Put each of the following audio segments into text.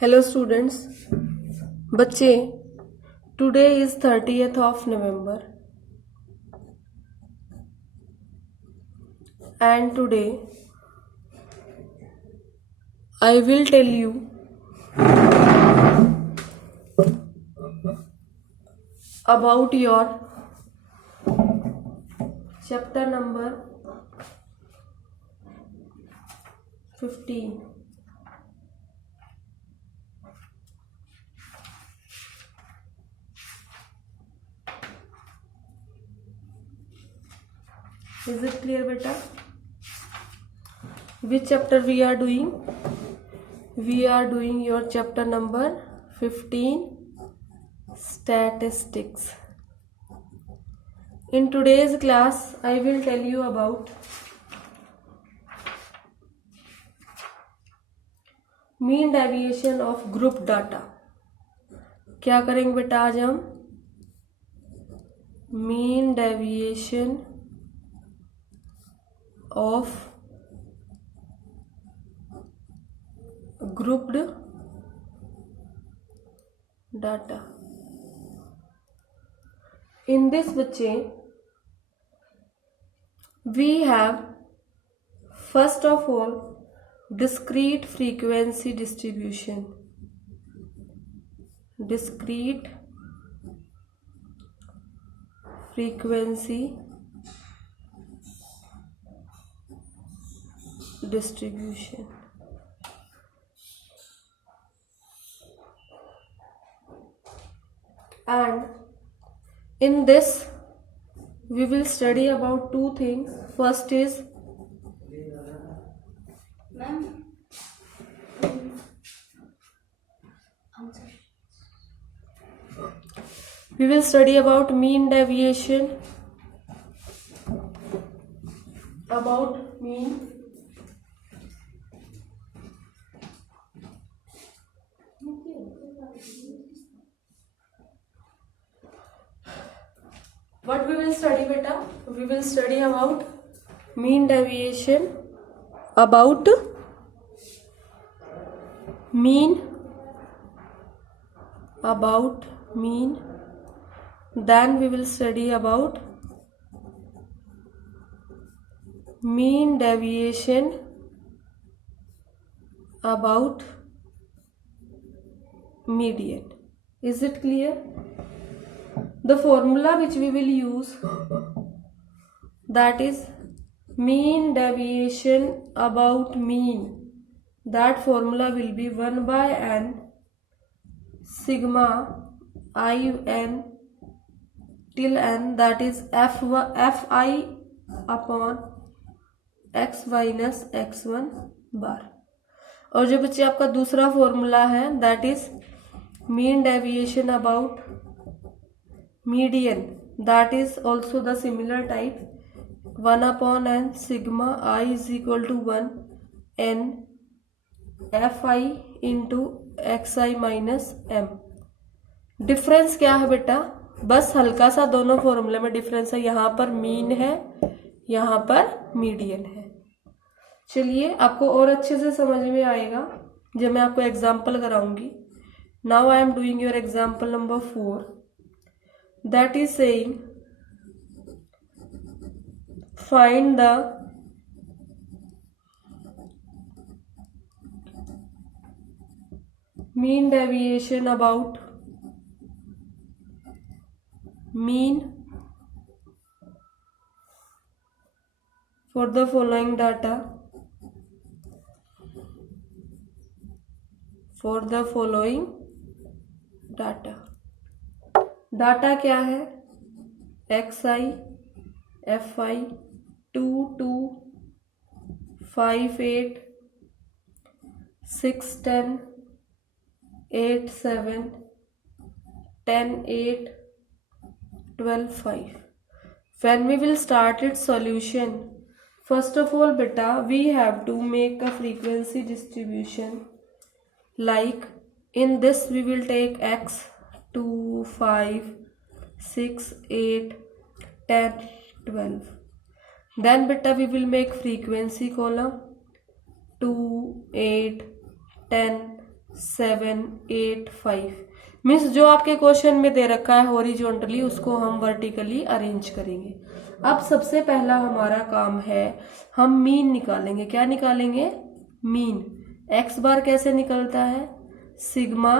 Hello students, बच्चे, today is 30th of November and today I will tell you about your chapter number 15. Is it clear, beta? Which chapter we are doing? We are doing your chapter number 15, Statistics. In today's class, I will tell you about mean deviation of group data. क्या करेंगे बेटा आज हम? mean deviation of grouped data. In this बच्चे we have first of all discrete frequency distribution. Discrete frequency distribution. And in this we will study about two things. First is we will study about mean deviation, about mean what we will study, beta? We will study about mean deviation, about mean, then we will study about mean deviation about median. Is it clear? The formula which we will use, that is mean deviation about mean. That formula will be 1 by n sigma in till n, that is fi upon x minus x1 बार. और जो बच्चे आपका दूसरा formula है, that is mean deviation about median, that is also the similar type 1 upon n sigma I is equal to 1 n fi into xi minus m. Difference क्या है बेटा? बस हल्का सा दोनों फॉर्मूले में डिफरेंस है. यहाँ पर मीन है, यहाँ पर मीडियन है. चलिए, आपको और अच्छे से समझ में आएगा जब मैं आपको एग्जाम्पल कराऊंगी. Now I am doing your example number 4, that is saying find the mean deviation about mean for the following data. For the following data. Data क्या है? xi, fi 2 2 5 8 6 10 8 7 10 8 12 5. When we will start its solution, first of all beta, we have to make a frequency distribution. Like in this we will take x 2 5 6 8 10 12. Then beta we will make frequency column 2 8 10 785 means जो आपके question में दे रखा है horizontally उसको हम vertically arrange करेंगे। अब सबसे पहला हमारा काम है हम मीन निकालेंगे। क्या निकालेंगे? मीन। एक्स बार कैसे निकलता है? Sigma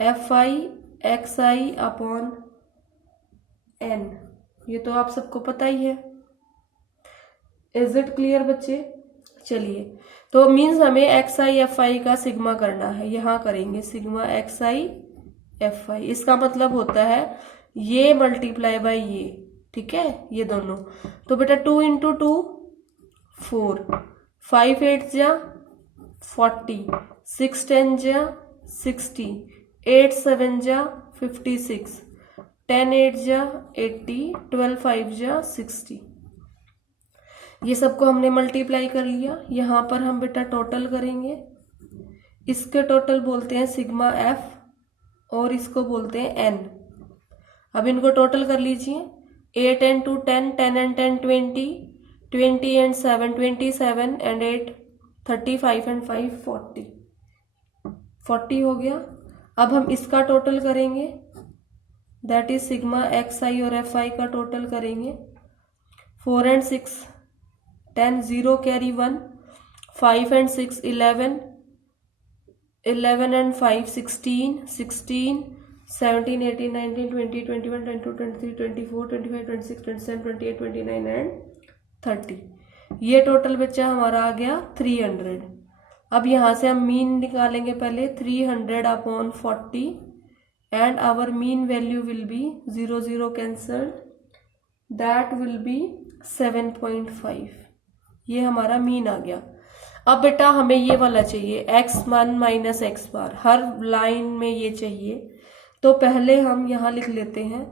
F I X I upon N. ये तो आप सबको पता ही है। इज इट क्लियर बच्चे? चलिए, तो मीन्स हमें एक्स आई एफ आई का सिग्मा करना है। यहां करेंगे sigma x I F I. इसका मतलब होता है ये मल्टीप्लाई बाय ये, ठीक है, ये दोनों। तो बेटा 2 इंटू 2 4, 5 8 जा 40, 6 10 जा 60, 8 7 जा 56, 10 8 जा 80, 12 5 जा 60। ये सबको हमने मल्टीप्लाई कर लिया। यहां पर हम बेटा टोटल करेंगे। इसके टोटल बोलते हैं सिग्मा एफ और इसको बोलते हैं एन। अब इनको टोटल कर लीजिए। 8 and 2 10, 10 and 10 20, 20 and 7 27 and 8 35 and 5 40, 40 हो गया। अब हम इसका टोटल करेंगे, दैट इज सिग्मा एक्स आई और एफ आई का टोटल करेंगे। 4 and 6 10, 0 carry 1, 5 and 6 11, 11 and 5 16, 16 17 18 19 20 21 22 23 24 25 26 27 28 29 and 30। ये टोटल बच्चा हमारा आ गया 300। अब यहां से हम मीन निकालेंगे पहले। 300 upon 40 and our mean value will be 0 0 cancelled, that will be 7.5। ये हमारा मीन आ गया। अब बेटा हमें ये वाला चाहिए x1 माइनस एक्स बार, हर लाइन में ये चाहिए। तो पहले हम यहां लिख लेते हैं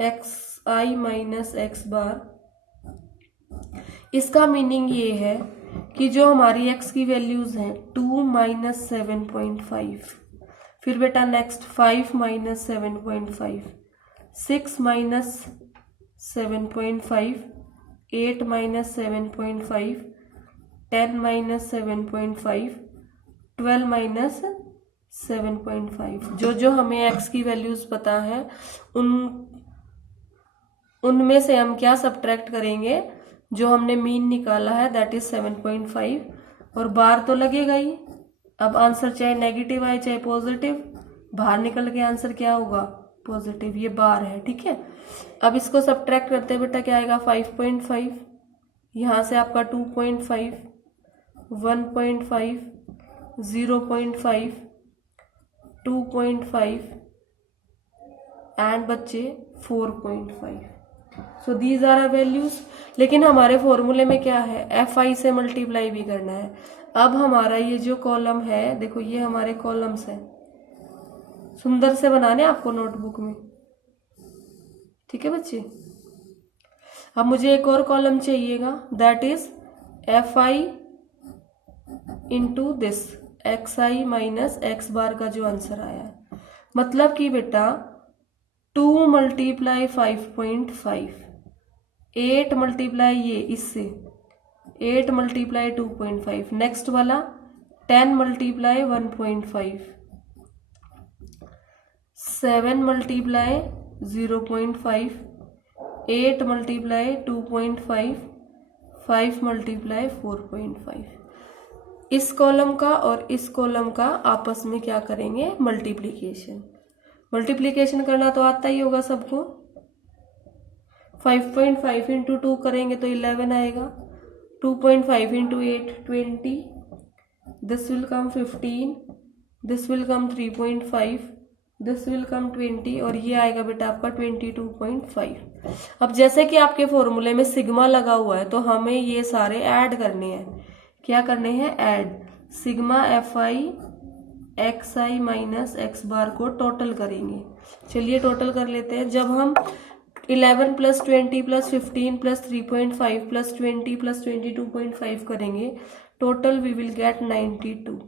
एक्स आई माइनस एक्स बार। इसका मीनिंग ये है कि जो हमारी x की वैल्यूज हैं 2 माइनस 7.5, फिर बेटा next 5 minus 7.5, 6 minus 7.5, 8 minus 7.5, 10 minus 7.5, 12 minus 7.5। जो जो हमें x की वैल्यूज पता है उनमें से हम क्या सब्ट्रैक्ट करेंगे? जो हमने मीन निकाला है दैट इज 7.5, और बार तो लगेगा ही। अब आंसर चाहे नेगेटिव आए चाहे पॉजिटिव, बाहर निकल के आंसर क्या होगा? पॉजिटिव। ये बार है, ठीक है। अब इसको सब्ट्रैक्ट करते हैं बेटा, क्या आएगा? 5.5, यहां से आपका 2.5, 1.5, 0.5, 2.5 एंड बच्चे 4.5। So these are are values. लेकिन हमारे फॉर्मूले में क्या है? एफ आई से मल्टीप्लाई भी करना है। अब हमारा ये जो कॉलम है, देखो ये हमारे कॉलम्स हैं, सुंदर से बनाने आपको नोटबुक में, ठीक है बच्चे। अब मुझे एक और कॉलम चाहिएगा, that is F I into this X I minus X bar का जो आंसर आया है। मतलब कि बेटा 2 मल्टीप्लाई 5.5, 8 मल्टीप्लाई ये इससे 8 मल्टीप्लाई 2.5, नेक्स्ट वाला 10 मल्टीप्लाई 1.5, 7 मल्टीप्लाई 0.5, 8 मल्टीप्लाई 2.5, 5 मल्टीप्लाई 4.5। इस कॉलम का और इस कॉलम का आपस में क्या करेंगे? मल्टीप्लीकेशन। मल्टीप्लीकेशन करना तो आता ही होगा सबको। 5.5 इंटू 2 करेंगे तो 11 आएगा। 2.5 into 8 20, this will come 15, this will come 3.5, this will come 20, और ये आएगा बेटा आपका 22.5। अब जैसे कि आपके फॉर्मूले में सिग्मा लगा हुआ है तो हमें ये सारे ऐड करने हैं। क्या करने हैं? Add. Sigma F I X I minus X bar को टोटल करेंगे। चलिए टोटल कर लेते हैं। जब हम 11 plus 20 plus 15 plus 3.5 plus 20 plus 22.5 करेंगे, टोटल वी विल गेट 92।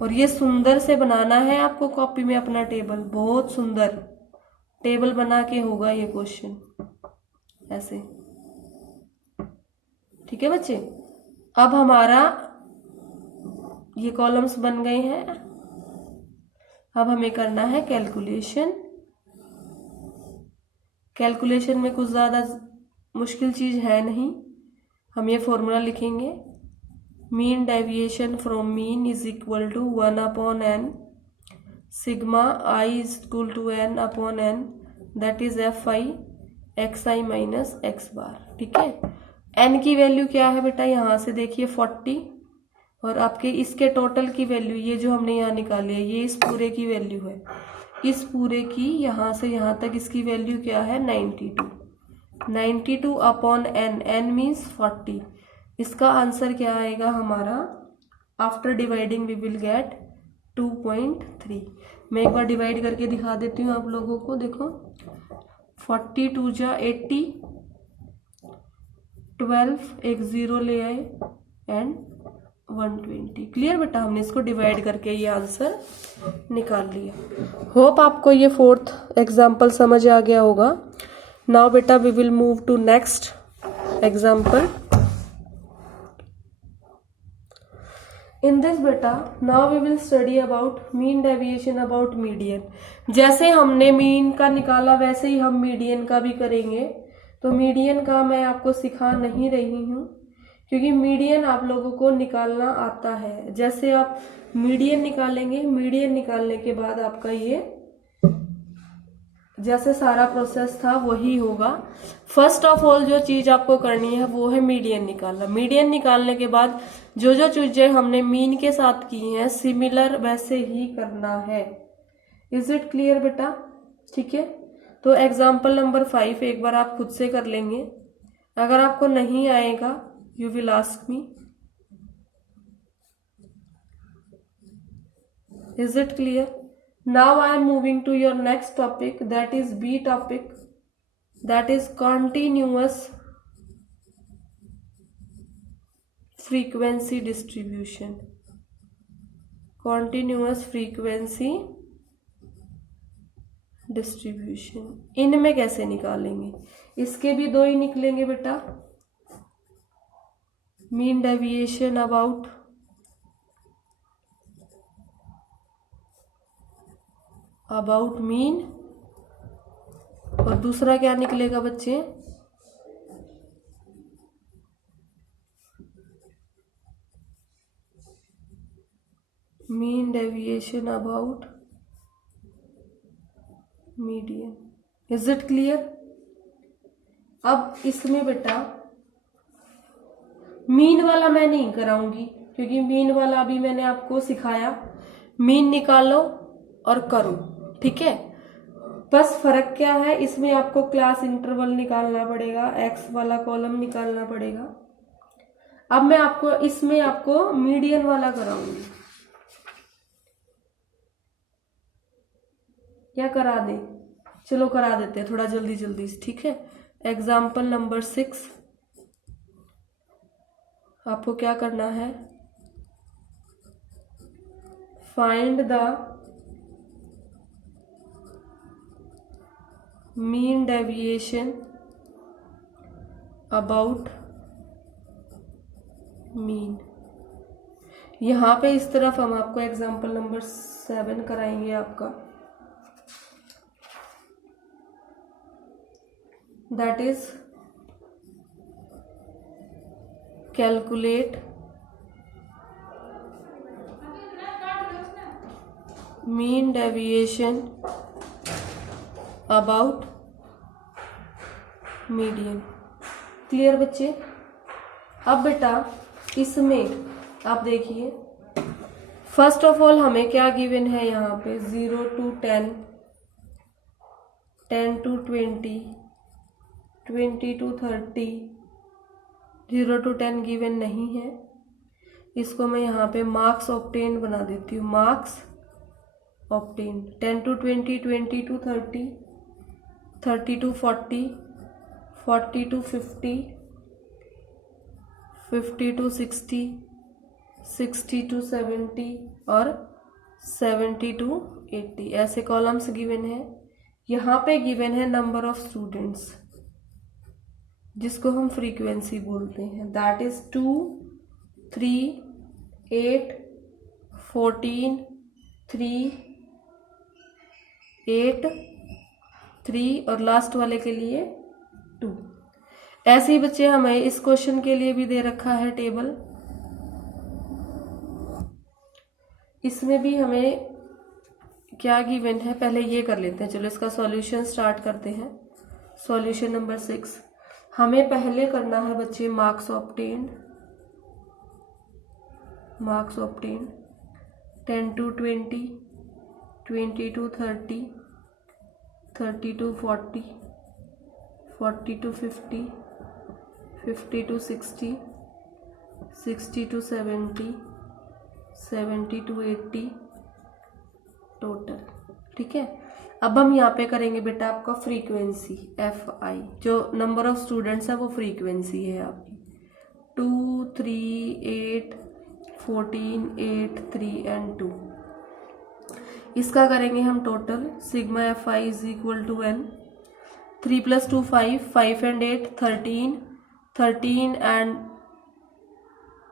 और ये सुंदर से बनाना है आपको कॉपी में अपना टेबल, बहुत सुंदर टेबल बना के होगा ये क्वेश्चन ऐसे, ठीक है बच्चे। अब हमारा ये कॉलम्स बन गए हैं। अब हमें करना है कैलकुलेशन। कैलकुलेशन में कुछ ज़्यादा मुश्किल चीज़ है नहीं। हम ये फॉर्मूला लिखेंगे, mean deviation from mean is equal to 1/n sigma I is equal to n/n, that is fi xi minus x bar. ठीक है, n की वैल्यू क्या है बेटा, यहाँ से देखिए 40, और आपके इसके टोटल की वैल्यू ये जो हमने यहाँ निकाली है ये इस पूरे की वैल्यू है। इस पूरे की यहाँ से यहाँ तक इसकी वैल्यू क्या है 92/n, n मीन्स 40। इसका आंसर क्या आएगा हमारा, after dividing we will get 2.3। मैं एक बार डिवाइड करके दिखा देती हूँ आप लोगों को। देखो 42 जा 80, 12 एक 0 ले आए एंड 120। क्लियर बेटा, हमने इसको डिवाइड करके ये आंसर निकाल लिया। होप आपको ये 4th एग्जाम्पल समझ आ गया होगा। नाउ बेटा we will move to next example. In this बेटा now we will study about mean deviation about median. जैसे हमने मीन का निकाला वैसे ही हम मीडियन का भी करेंगे। तो मीडियन का मैं आपको सिखा नहीं रही हूँ क्योंकि मीडियन आप लोगों को निकालना आता है। जैसे आप मीडियन निकालेंगे, मीडियन निकालने के बाद आपका ये जैसे सारा प्रोसेस था वही होगा। फर्स्ट ऑफ ऑल जो चीज आपको करनी है वो है मीडियन निकालना। मीडियन निकालने के बाद जो जो चीजें हमने मीन के साथ की हैं सिमिलर वैसे ही करना है। इज इट क्लियर बेटा? ठीक है, तो एग्जाम्पल नंबर 5 एक बार आप खुद से कर लेंगे। अगर आपको नहीं आएगा you will ask me. Is it clear? Now I am moving to your next topic, that is B topic, that is continuous frequency distribution. Continuous frequency distribution इनमें कैसे निकालेंगे? इसके भी दो ही निकलेंगे बेटा। मीन डेविएशन अबाउट मीन, और दूसरा क्या निकलेगा बच्चे? Mean deviation about median. Is it clear? अब इसमें बेटा मीन वाला मैं नहीं कराऊंगी क्योंकि मीन वाला अभी मैंने आपको सिखाया। मीन निकालो और करो, ठीक है। बस फर्क क्या है, इसमें आपको क्लास इंटरवल निकालना पड़ेगा, एक्स वाला कॉलम निकालना पड़ेगा। अब मैं आपको इसमें आपको मीडियन वाला कराऊंगी। क्या करा दे? चलो करा देते हैं थोड़ा जल्दी जल्दी, ठीक है। एग्जाम्पल नंबर 6 आपको क्या करना है, find the mean deviation about mean. यहां पे इस तरफ हम आपको एग्जाम्पल नंबर 7 कराएंगे आपका, that is calculate mean deviation about median. Clear बच्चे? अब बेटा इसमें आप देखिए, फर्स्ट ऑफ ऑल हमें क्या गिवन है यहाँ पे, 0 to 10, 10 to 20, 20 to 30, 0 to 10 given नहीं है। इसको मैं यहाँ पे मार्क्स ऑब्टेन बना देती हूँ, marks obtain. 10 to 20, 20 to 30, 30 to 40, 40 to 50, 50 to 60, 60 to 70 और 70 to 80, ऐसे कॉलम्स गिवन है। यहाँ पे गिवन है नंबर ऑफ स्टूडेंट्स जिसको हम फ्रीक्वेंसी बोलते हैं, दैट इज 2, 3, 8, 14, 3, 8, 3 और लास्ट वाले के लिए 2। ऐसे ही बच्चे हमें इस क्वेश्चन के लिए भी दे रखा है टेबल। इसमें भी हमें क्या गिवन है, पहले ये कर लेते हैं। चलो इसका सॉल्यूशन स्टार्ट करते हैं। सॉल्यूशन नंबर 6, हमें पहले करना है बच्चे marks obtained 10 to 20, 20 to 30, 30 to 40, 40 to 50, 50 to 60, 60 to 70, 70 to 80 total. ठीक है, अब हम यहाँ पे करेंगे बेटा आपका फ्रीक्वेंसी FI, जो नंबर ऑफ स्टूडेंट्स है वो फ्रीक्वेंसी है आपकी 2, 3, 8, 14, 8, 3 and 2। इसका करेंगे हम total. Sigma FI is equal to N। 3 + 2 5, 5 and 8 13, 13 and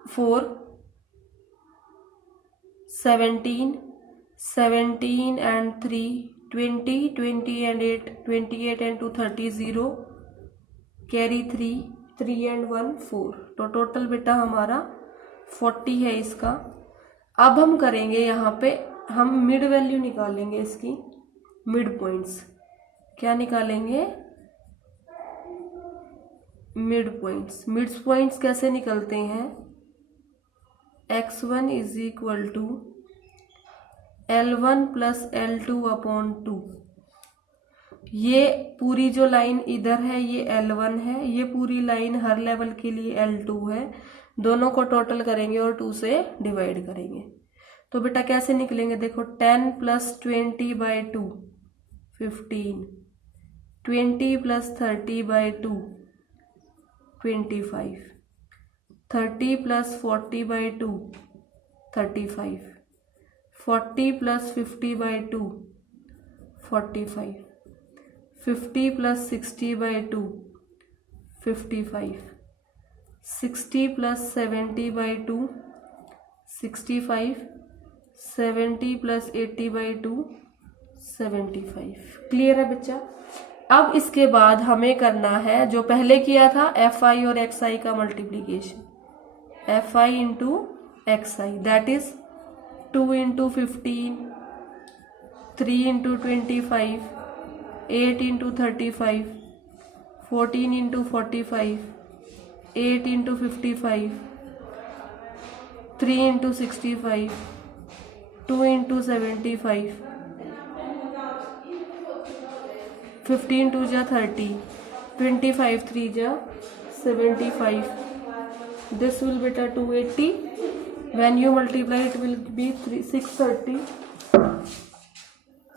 4 17, 17 and 3 20, 20 and 8 28 and 2 30 0 carry 3, 3 and 1 4। तो टोटल बेटा हमारा 40 है इसका। अब हम करेंगे यहाँ पे, हम मिड वैल्यू निकालेंगे इसकी, मिड पॉइंट्स। क्या निकालेंगे? Mid points. मिड पॉइंट्स कैसे निकलते हैं? x1 is equal to L1 + L2/2। ये पूरी जो लाइन इधर है ये L1 है, ये पूरी लाइन हर लेवल के लिए L2 है। दोनों को टोटल करेंगे और 2 से डिवाइड करेंगे। तो बेटा कैसे निकलेंगे? देखो 10 + 20/2 15, 20 + 30/2 25, 30 + 40/2 35, 40 + 50/2 45, 50 + 60/2 55, 60 + 70/2 65, 70 + 80/2 75। क्लियर है बच्चा? अब इसके बाद हमें करना है जो पहले किया था FI और XI का multiplication, FI × XI, that is 2 × 15, 3 × 25, 8 × 35, 14 × 45, 8 × 55, 3 × 65, 2 × 75, 15 2 जा 30, 25 3 जा 75। This will be 280. When you multiply it will be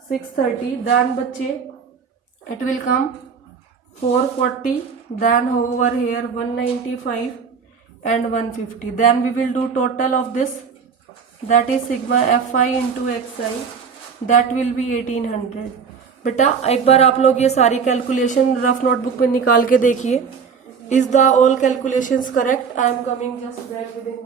630. Then बच्चे it will come 440. Then over here 195 and 150. Then we will do total of this, that is sigma FI × XI, that will be 1800। बेटा एक बार आप लोग ये सारी calculation rough notebook में निकाल के देखिए। Is the all calculations correct? I am coming just back with in.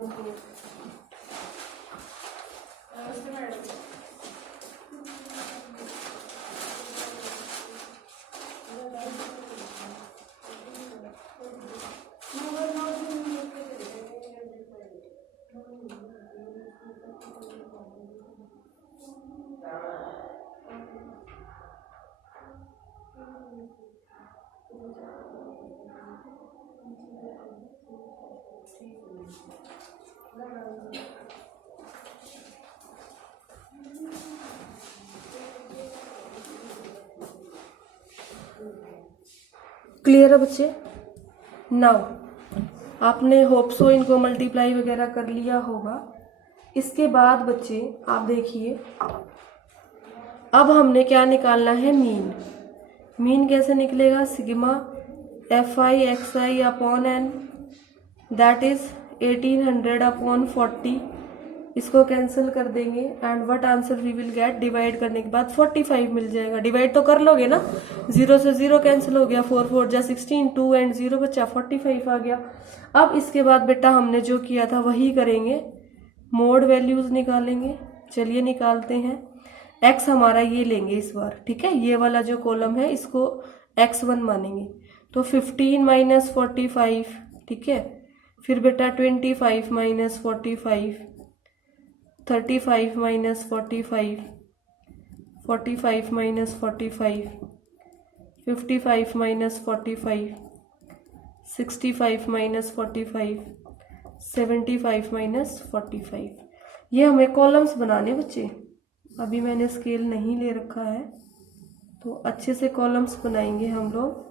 Clear है बच्चे? नाउ आपने होप सो इनको मल्टीप्लाई वगैरह कर लिया होगा। इसके बाद बच्चे आप देखिए, अब हमने क्या निकालना है? मीन। मीन कैसे निकलेगा? Sigma FI XI/N, that is 1800/40। इसको कैंसिल कर देंगे and what answer we will get? Divide करने के बाद 45 मिल जाएगा। डिवाइड तो कर लोगे ना, 0 से 0 कैंसिल हो गया, 4 4 जा 16, 2 and 0 बचा, 45 आ गया। अब इसके बाद बेटा हमने जो किया था वही करेंगे। मोड वैल्यूज निकालेंगे। चलिए निकालते हैं। x हमारा ये लेंगे इस बार, ठीक है, ये वाला जो कॉलम है इसको x1 मानेंगे। तो 15 माइनस 45, ठीक है, फिर बेटा 25 minus 45, 35 minus 45, 45 minus 45, 55 minus 45, 65 minus 45, 75 minus 45। ये हमें कॉलम्स बनाने बच्चे। अभी मैंने स्केल नहीं ले रखा है, तो अच्छे से कॉलम्स बनाएंगे हम लोग।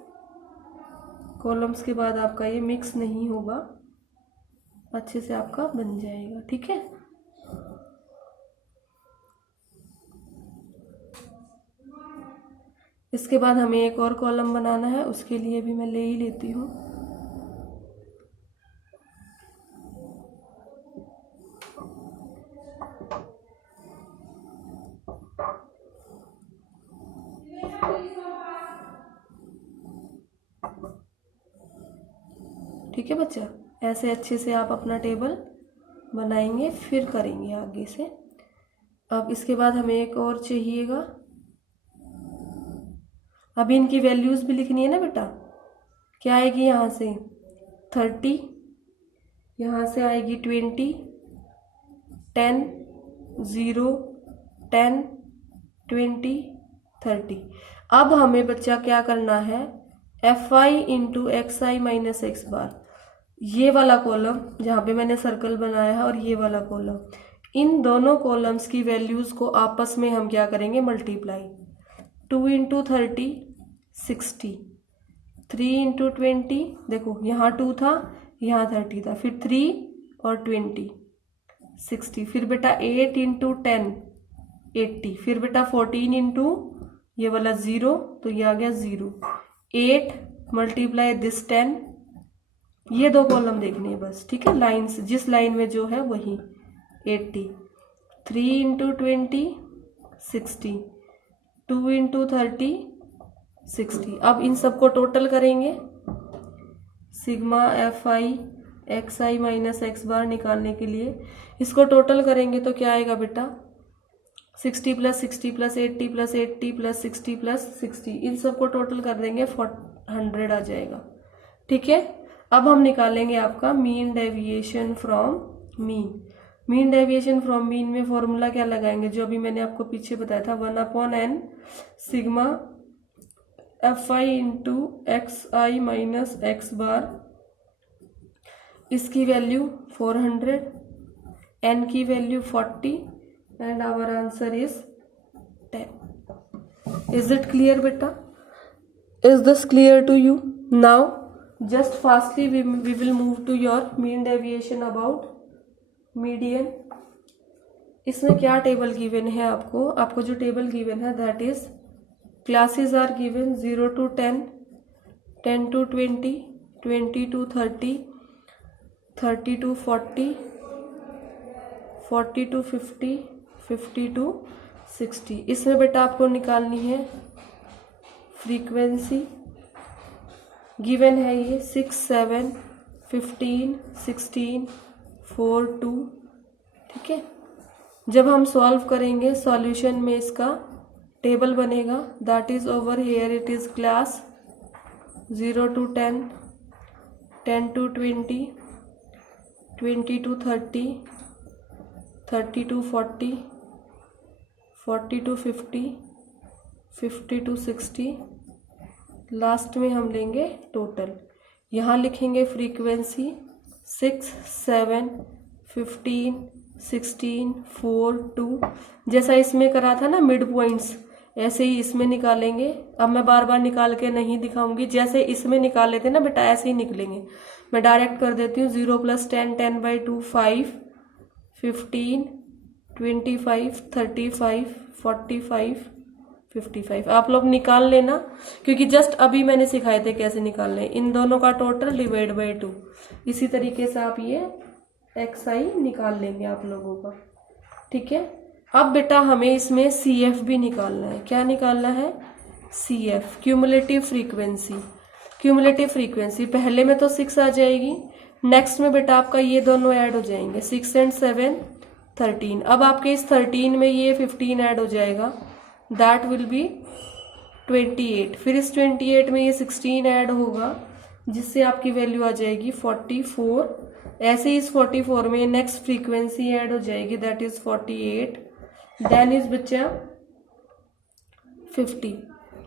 कॉलम्स के बाद आपका ये मिक्स नहीं होगा, अच्छे से आपका बन जाएगा, ठीक है। इसके बाद हमें एक और कॉलम बनाना है, उसके लिए भी मैं ले ही लेती हूँ। ठीक है बच्चा, ऐसे अच्छे से आप अपना टेबल बनाएंगे, फिर करेंगे आगे से। अब इसके बाद हमें एक और चाहिएगा। अभी इनकी वैल्यूज भी लिखनी है ना बेटा। क्या आएगी यहाँ से 30, यहाँ से आएगी 20, 10, 0, 10, 20, 30। अब हमें बच्चा क्या करना है, fi into X I minus X बार, ये वाला कॉलम जहाँ पे मैंने सर्कल बनाया है और ये वाला कॉलम, इन दोनों कॉलम्स की वैल्यूज को आपस में हम क्या करेंगे, मल्टीप्लाई। 2 इंटू 30 60, 3 इंटू 20, देखो यहाँ 2 था यहाँ 30 था, फिर 3 और 20 60, फिर बेटा 8 इंटू 10 80, फिर बेटा 14 इंटू ये वाला 0, तो ये आ गया 0, 8 मल्टीप्लाई दिस 10। ये दो कॉलम देखने हैं बस, ठीक है, लाइन्स जिस लाइन में जो है वही 80, 3 इंटू 20 60, 2 इंटू 30 60। अब इन सबको टोटल करेंगे, sigma F I X I minus X bar निकालने के लिए इसको टोटल करेंगे तो क्या आएगा बेटा, 60 plus 60 plus 80 plus 80 plus 60 plus 60, इन सबको टोटल कर देंगे 100 आ जाएगा, ठीक है। अब हम निकालेंगे आपका mean deviation from mean. Mean deviation from mean में फॉर्मूला क्या लगाएंगे, जो अभी मैंने आपको पीछे बताया था, 1/n sigma F I into X I minus X bar, इसकी वैल्यू 400, n की value 40 and our answer is 10। Is it clear बेटा? Is this clear to you? Now just fastly we will move to your mean deviation about median। इसमें क्या table given है आपको जो table given है that is classes are given 0 to 10, 10 to 20, 20 to 30, 30 to 40, 40 to 50, 50 to 60। इसमें बेटा आपको निकालनी है फ्रीक्वेंसी। गिवन है ये 6, 7, 15, 16, 4, 2, ठीक है। जब हम सॉल्व करेंगे सॉल्यूशन में इसका टेबल बनेगा, that is over here it is class 0 to 10, 10 to 20, 20 to 30, 30 to 40, 40 to 50, 50 to 60, last में हम लेंगे टोटल। यहाँ लिखेंगे फ्रीक्वेंसी 6, 7, 15, 16, 4, 2, जैसा इसमें करा था ना मिड पॉइंट्स, ऐसे ही इसमें निकालेंगे। अब मैं बार बार निकाल के नहीं दिखाऊंगी, जैसे इसमें निकाले थे ना बेटा ऐसे ही निकलेंगे। मैं डायरेक्ट कर देती हूँ 0 + 10, 10/2, 5, 15, 25, 35, 45, 55। आप लोग निकाल लेना, क्योंकि जस्ट अभी मैंने सिखाए थे कैसे निकालने। इन दोनों का टोटल डिवाइड बाय 2, इसी तरीके से आप ये एक्स आई निकाल लेंगे आप लोगों का, ठीक है। अब बेटा हमें इसमें सी एफ भी निकालना है। क्या निकालना है? C F, cumulative frequency. Cumulative frequency पहले में तो 6 आ जाएगी, नेक्स्ट में बेटा आपका ये दोनों ऐड हो जाएंगे, 6 and 7 13। अब आपके इस 13 में ये 15 ऐड हो जाएगा, दैट विल बी 28। फिर इस 28 में ये 16 ऐड होगा, जिससे आपकी वैल्यू आ जाएगी 44। ऐसे ही इस 44 में नेक्स्ट फ्रीक्वेंसी ऐड हो जाएगी, दैट इज 48। देन इज बच्चा 50।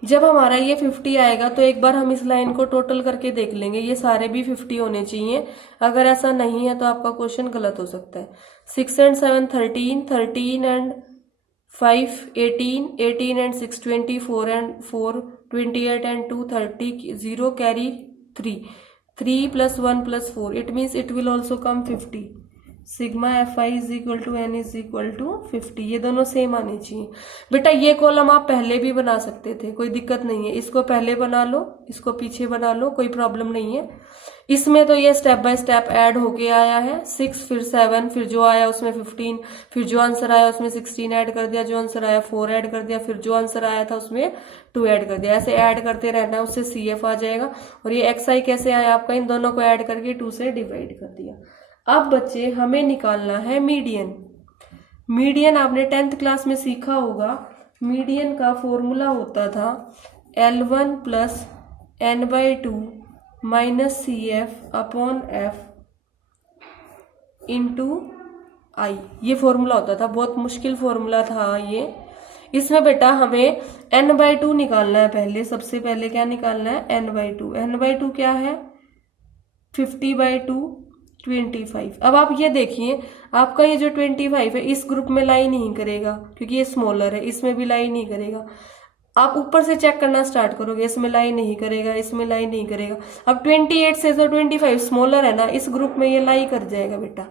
जब हमारा ये 50 आएगा तो एक बार हम इस लाइन को टोटल करके देख लेंगे, ये सारे भी 50 होने चाहिए। अगर ऐसा नहीं है तो आपका क्वेश्चन गलत हो सकता है। 6 and 7 13, 13 and 5 18, 18 and 6 24 and 4 28 and 2 30, 0 carry 3, 3 plus 1 plus 4, it means it will also come 50। Sigma F I is equal to N is equal to 50, ये दोनों सेम आने चाहिए। बेटा ये कॉलम आप पहले भी बना सकते थे, कोई दिक्कत नहीं है, इसको पहले बना लो, इसको पीछे बना लो, कोई प्रॉब्लम नहीं है। इसमें तो ये स्टेप बाय स्टेप ऐड होके आया है, 6 फिर 7 फिर जो आया उसमें 15, फिर जो आंसर आया उसमें 16 ऐड कर दिया, जो आंसर आया 4 ऐड कर दिया, फिर जो आंसर आया था उसमें 2 ऐड कर दिया। ऐसे ऐड करते रहना है, उससे सी एफ आ जाएगा। और ये एक्स आई कैसे आया आपका, इन दोनों को ऐड करके 2 से डिवाइड कर दिया। अब बच्चे हमें निकालना है मीडियन। मीडियन आपने 10th क्लास में सीखा होगा, मीडियन का फॉर्मूला होता था L1 plus n/2 minus CF upon F into I। ये फॉर्मूला होता था, बहुत मुश्किल फॉर्मूला था ये। इसमें बेटा हमें n/2 निकालना है। पहले सबसे पहले क्या निकालना है, n/2। n/2 क्या है, 50/2 25। अब आप ये देखिए, आपका ये जो 25 है इस ग्रुप में लाई नहीं करेगा, क्योंकि ये स्मॉलर है, इसमें भी लाई नहीं करेगा। आप ऊपर से चेक करना स्टार्ट करोगे, इसमें लाई नहीं करेगा, इसमें लाई नहीं करेगा। अब 28 से तो 25 स्मॉलर है ना, इस ग्रुप में ये लाई कर जाएगा बेटा।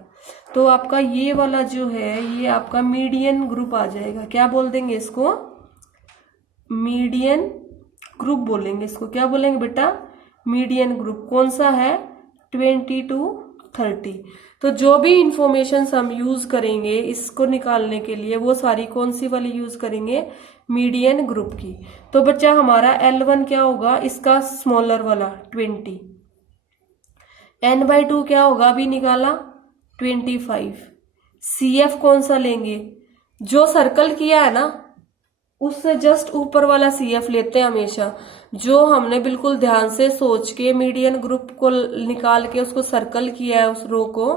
तो आपका ये वाला जो है ये आपका मीडियन ग्रुप आ जाएगा। क्या बोल देंगे इसको, मीडियन ग्रुप बोलेंगे इसको। क्या बोलेंगे बेटा, मीडियन ग्रुप। कौन सा है, 20 to 30। तो जो भी इंफॉर्मेशन हम यूज करेंगे इसको निकालने के लिए, वो सारी कौन सी वाली यूज करेंगे, मीडियन ग्रुप की। तो बच्चा हमारा L1 क्या होगा, इसका स्मॉलर वाला 20, n/2 क्या होगा, अभी निकाला 25। CF कौन सा लेंगे, जो सर्कल किया है ना उससे जस्ट ऊपर वाला CF लेते हैं हमेशा। जो हमने बिल्कुल ध्यान से सोच के मीडियन ग्रुप को निकाल के उसको सर्कल किया है उस रो को,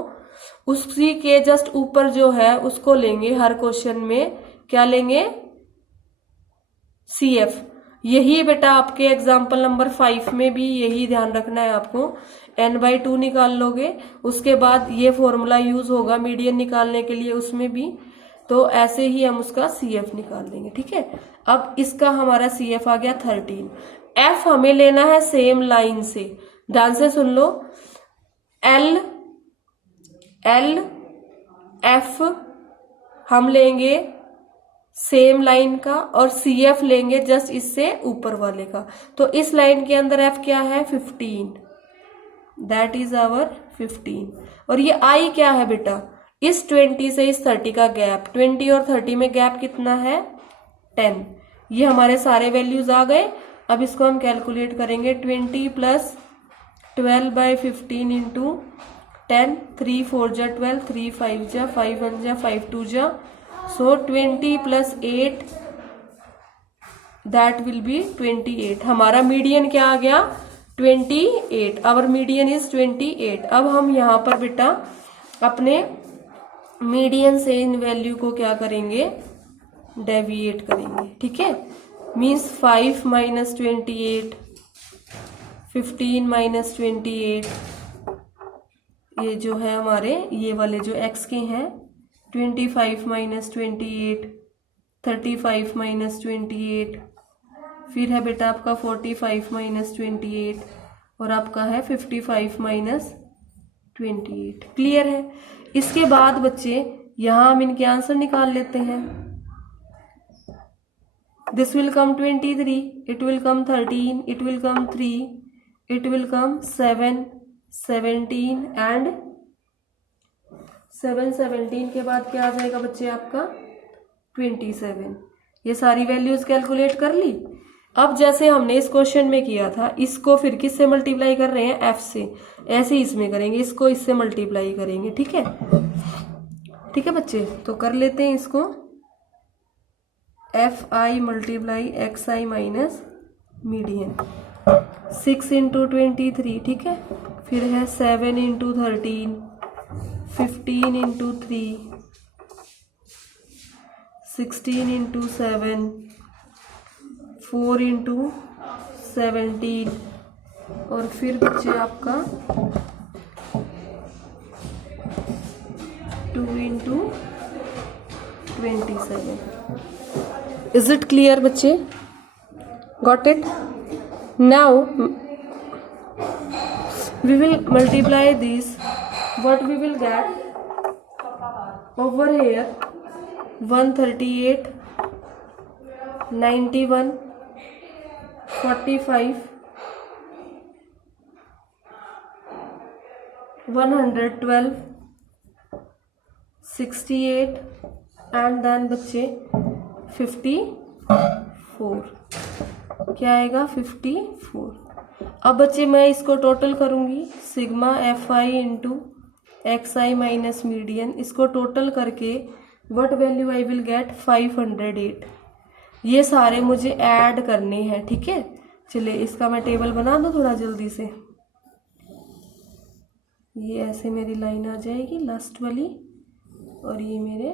उसी के जस्ट ऊपर जो है उसको लेंगे हर क्वेश्चन में। क्या लेंगे, CF। यही बेटा आपके एग्जाम्पल नंबर 5 में भी यही ध्यान रखना है आपको। n/2 निकाल लोगे, उसके बाद ये फॉर्मूला यूज होगा मीडियन निकालने के लिए उसमें भी। तो ऐसे ही हम उसका CF निकाल देंगे, ठीक है। अब इसका हमारा CF आ गया 13। F हमें लेना है सेम लाइन से, ध्यान से सुन लो। L F हम लेंगे सेम लाइन का, और CF लेंगे जस्ट इससे ऊपर वाले का। तो इस लाइन के अंदर F क्या है, 15, दैट इज आवर 15। और ये I क्या है बेटा, इस 20 से इस 30 का गैप, 20 और 30 में गैप कितना है, 10। ये हमारे सारे वैल्यूज आ गए। अब इसको हम कैलकुलेट करेंगे, 20 प्लस 12/15 इंटू 10, 3 4 जा 12, 3 5 जा 5 1 जा 5 2 जा, so 20 plus 8 that will be 28। हमारा मीडियन क्या आ गया, 28। Our median is 28। अब हम यहाँ पर बेटा अपने मीडियन से इन वैल्यू को क्या करेंगे, डेविएट करेंगे, ठीक है। मीन्स 5 माइनस 28, 15 माइनस 28, ये जो है हमारे ये वाले जो x के हैं, 25 माइनस 28, 35 माइनस 28, फिर है बेटा आपका 45 माइनस 28, और आपका है 55 माइनस 28। क्लियर है। इसके बाद बच्चे यहां हम इनके आंसर निकाल लेते हैं। This will come 23, it will come 13, it will come 3, it will come 7, 17 and 7 17 के बाद क्या आ जाएगा बच्चे आपका 27। ये सारी वैल्यूज कैलकुलेट कर ली। अब जैसे हमने इस क्वेश्चन में किया था, इसको फिर किससे मल्टीप्लाई कर रहे हैं, F से। ऐसे ही इसमें करेंगे, इसको इससे मल्टीप्लाई करेंगे, ठीक है। ठीक है बच्चे, तो कर लेते हैं इसको। F I multiply x I minus median. 6 into 23, ठीक है। फिर है 7 इंटू 13, 15 इंटू 3, 16 इंटू 7, 4 इंटू 17, और फिर बच्चे आपका 2 इंटू 27। इज इट क्लियर बच्चे? Got it? Now we will multiply this. What we will get over here? 138, 91, 45, 112, 68 and then बच्चे 54। क्या आएगा? 54। अब बच्चे मैं इसको टोटल करूंगी, sigma F I into X I minus median, इसको टोटल करके what value I will get? 508। ये सारे मुझे ऐड करने हैं, ठीक है। चलिए इसका मैं टेबल बना दूं थोड़ा जल्दी से। ये ऐसे मेरी लाइन आ जाएगी लास्ट वाली, और ये मेरे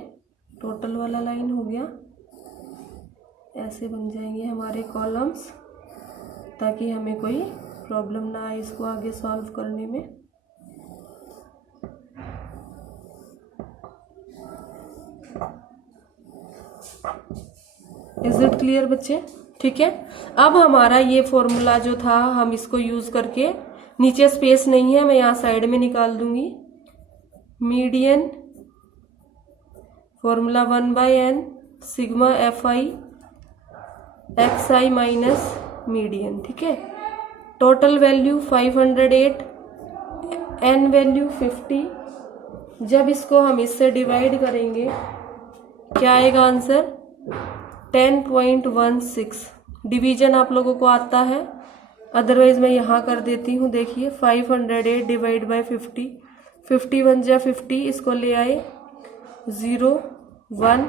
टोटल वाला लाइन हो गया। ऐसे बन जाएंगे हमारे कॉलम्स, ताकि हमें कोई प्रॉब्लम ना आए इसको आगे सॉल्व करने में। इज इट क्लियर बच्चे? ठीक है। अब हमारा ये फॉर्मूला जो था, हम इसको यूज करके, नीचे स्पेस नहीं है, मैं यहाँ साइड में निकाल दूंगी। Median formula 1/n sigma F I X I minus median, ठीक है। Total value 508, N value 50। जब इसको हम इससे डिवाइड करेंगे क्या आएगा आंसर? 10.16। डिवीजन आप लोगों को आता है, अदरवाइज मैं यहाँ कर देती हूँ। देखिए 508 डिवाइड बाय 50, 51 जा 50, इसको ले आए 0 1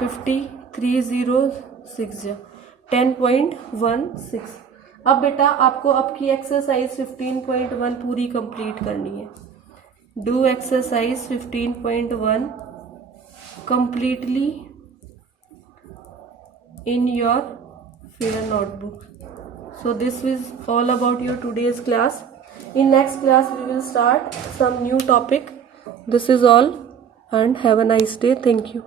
50, 3 0 6 जा 10.16। अब बेटा आपको अब की एक्सरसाइज 15.1 पूरी कंप्लीट करनी है। Do exercise 15.1 completely in your fair notebook. So this is all about your today's class. In next class we will start some new topic. This is all and have a nice day. Thank you.